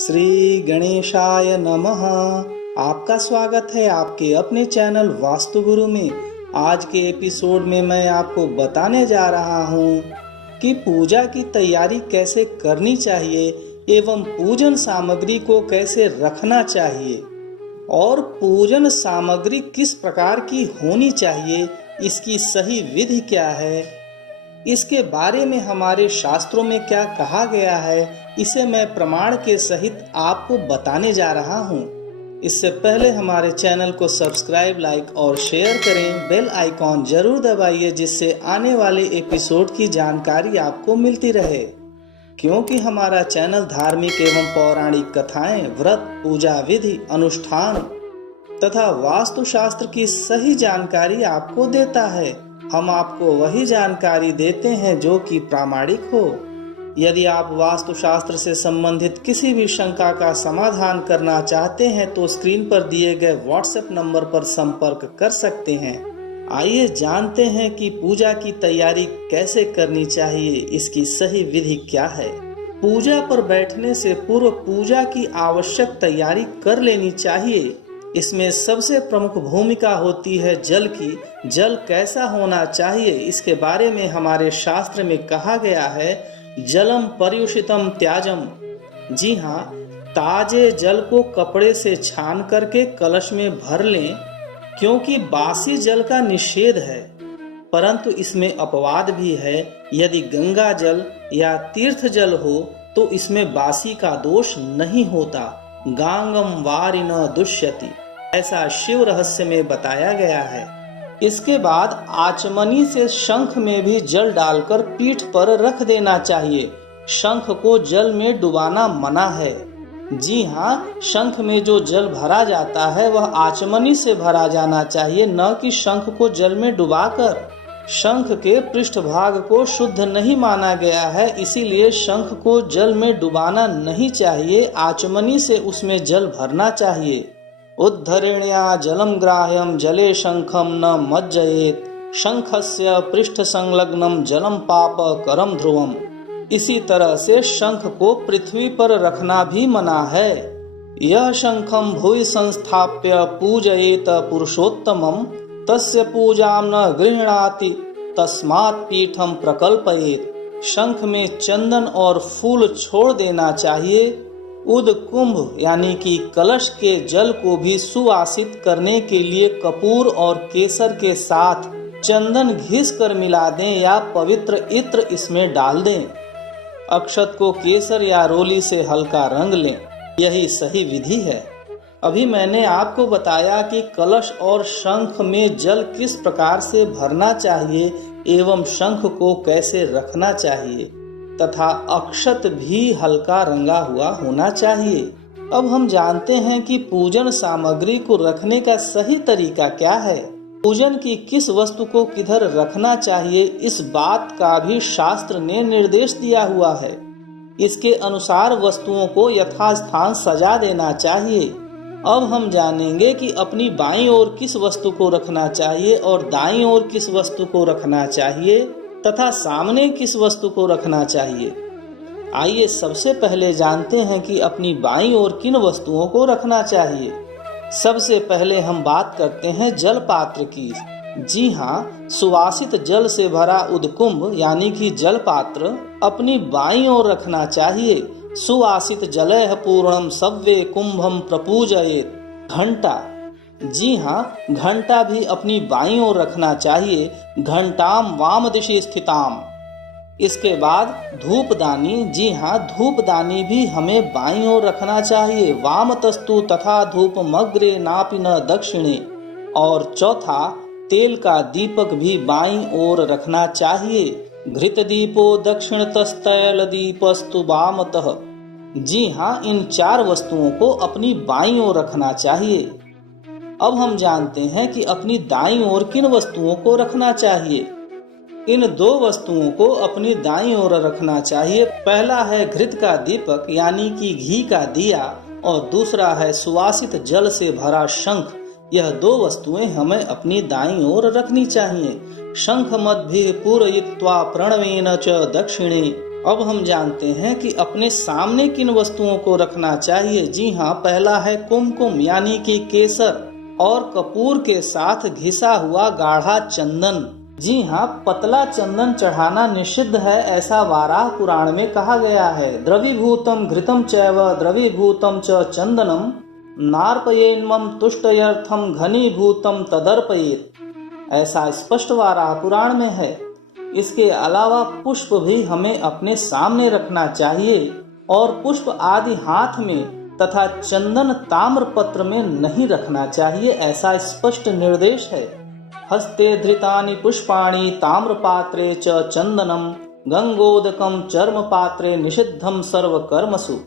श्री गणेशाय नमः। आपका स्वागत है आपके अपने चैनल वास्तु गुरु में। आज के एपिसोड में मैं आपको बताने जा रहा हूँ कि पूजा की तैयारी कैसे करनी चाहिए एवं पूजन सामग्री को कैसे रखना चाहिए और पूजन सामग्री किस प्रकार की होनी चाहिए, इसकी सही विधि क्या है, इसके बारे में हमारे शास्त्रों में क्या कहा गया है, इसे मैं प्रमाण के सहित आपको बताने जा रहा हूँ। इससे पहले हमारे चैनल को सब्सक्राइब, लाइक और शेयर करें। बेल आइकॉन जरूर दबाइए जिससे आने वाले एपिसोड की जानकारी आपको मिलती रहे, क्योंकि हमारा चैनल धार्मिक एवं पौराणिक कथाएं, व्रत, पूजा विधि, अनुष्ठान तथा वास्तुशास्त्र की सही जानकारी आपको देता है। हम आपको वही जानकारी देते हैं जो कि प्रामाणिक हो। यदि आप वास्तुशास्त्र से संबंधित किसी भी शंका का समाधान करना चाहते हैं तो स्क्रीन पर दिए गए व्हाट्सएप नंबर पर संपर्क कर सकते हैं। आइए जानते हैं कि पूजा की तैयारी कैसे करनी चाहिए, इसकी सही विधि क्या है। पूजा पर बैठने से पूर्व पूजा की आवश्यक तैयारी कर लेनी चाहिए। इसमें सबसे प्रमुख भूमिका होती है जल की। जल कैसा होना चाहिए, इसके बारे में हमारे शास्त्र में कहा गया है, जलम पर्युषितम त्याजम। जी हाँ, ताजे जल को कपड़े से छान करके कलश में भर लें, क्योंकि बासी जल का निषेध है। परंतु इसमें अपवाद भी है। यदि गंगा जल या तीर्थ जल हो तो इसमें बासी का दोष नहीं होता। गांगम वारिन दुष्यति, ऐसा शिव रहस्य में बताया गया है। इसके बाद आचमनी से शंख में भी जल डालकर पीठ पर रख देना चाहिए। शंख को जल में डुबाना मना है। जी हाँ, शंख में जो जल भरा जाता है वह आचमनी से भरा जाना चाहिए, न कि शंख को जल में डुबाकर। शंख के पृष्ठभाग को शुद्ध नहीं माना गया है, इसीलिए शंख को जल में डुबाना नहीं चाहिए। आचमनी से उसमें जल भरना चाहिए। उद्धरिण्या जलम ग्राह्यम जले शंखम न मज्जयेत, शंखस्य पृष्ठ संलग्नम जलम पाप करम ध्रुवम। इसी तरह से शंख को पृथ्वी पर रखना भी मना है। यह शंखम भूय संस्थाप्य पूजयेत पुरुषोत्तमम, तस्य पूजाम न गृह्णाति तस्मात् पीठम प्रकल्पयेत। शंख में चंदन और फूल छोड़ देना चाहिए। उद कुंभ यानी कि कलश के जल को भी सुवासित करने के लिए कपूर और केसर के साथ चंदन घिस कर मिला दें या पवित्र इत्र इसमें डाल दें। अक्षत को केसर या रोली से हल्का रंग लें, यही सही विधि है। अभी मैंने आपको बताया कि कलश और शंख में जल किस प्रकार से भरना चाहिए एवं शंख को कैसे रखना चाहिए, तथा अक्षत भी हल्का रंगा हुआ होना चाहिए। अब हम जानते हैं कि पूजन सामग्री को रखने का सही तरीका क्या है। पूजन की किस वस्तु को किधर रखना चाहिए, इस बात का भी शास्त्र ने निर्देश दिया हुआ है। इसके अनुसार वस्तुओं को यथास्थान सजा देना चाहिए। अब हम जानेंगे कि अपनी बाईं ओर किस वस्तु को रखना चाहिए और दाईं ओर किस वस्तु को रखना चाहिए तथा सामने किस वस्तु को रखना चाहिए। आइए सबसे पहले जानते हैं कि अपनी बाईं ओर किन वस्तुओं को रखना चाहिए। सबसे पहले हम बात करते हैं जल पात्र की। जी हाँ, सुवासित जल से भरा उदकुंभ यानी कि जल पात्र अपनी बाईं ओर रखना चाहिए। सुवासित जलैः पूर्णम सव्ये कुंभम प्रपूजयेत। घंटा, जी हाँ, घंटा भी अपनी बाईं ओर रखना चाहिए। घंटाम वाम दिशि स्थिताम। इसके बाद धूपदानी, जी हाँ, धूपदानी भी हमें बाईं ओर रखना चाहिए। वामतस्तु तथा धूपमग्रे नापि न दक्षिणे। और चौथा, तेल का दीपक भी बाईं ओर रखना चाहिए। घृत दीपो दक्षिणतस्तैल दीपस्तु वामतः। जी हाँ, इन चार वस्तुओं को अपनी बाईं ओर रखना चाहिए। अब हम जानते हैं कि अपनी दाईं ओर किन वस्तुओं को रखना चाहिए। इन दो वस्तुओं को अपनी दाईं ओर रखना चाहिए। पहला है घृत का दीपक यानी कि घी का दिया, और दूसरा है सुवासित जल से भरा शंख। यह दो वस्तुएं हमें अपनी दाईं ओर रखनी चाहिए। शंख मद्भिः पूरयित्वा प्रणवेन च दक्षिणे अब हम जानते हैं कि अपने सामने किन वस्तुओं को रखना चाहिए। जी हाँ, पहला है कुमकुम यानी कि केसर और कपूर के साथ घिसा हुआ गाढ़ा चंदन। जी हाँ, पतला चंदन चढ़ाना निषिद्ध है, ऐसा वाराह पुराण में कहा गया है। द्रवीभूतम घृतम चैव द्रवीभूतम च चंदनम नार्पयेन्मम तुष्टयर्थम घनीभूतम तदर्पयेत्, ऐसा स्पष्ट वाराह पुराण में है। इसके अलावा पुष्प भी हमें अपने सामने रखना चाहिए और पुष्प आदि हाथ में तथा चंदन ताम्र पत्र में नहीं रखना चाहिए, ऐसा स्पष्ट निर्देश है। हस्ते धृतानि पुष्पाणि ताम्रपात्रे च चंदनम गंगोदकम चर्म पात्रे निषिद्धम सर्व कर्मसु।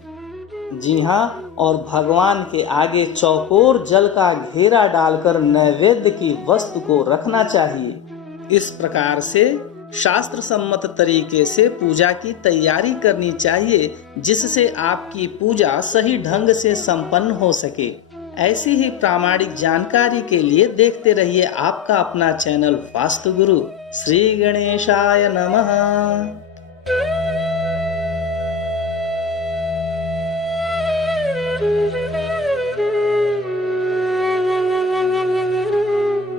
जी हाँ, और भगवान के आगे चौकोर जल का घेरा डालकर नैवेद्य की वस्तु को रखना चाहिए। इस प्रकार से शास्त्र सम्मत तरीके से पूजा की तैयारी करनी चाहिए, जिससे आपकी पूजा सही ढंग से संपन्न हो सके। ऐसी ही प्रामाणिक जानकारी के लिए देखते रहिए आपका अपना चैनल वास्तु गुरु। श्री गणेशाय नमः।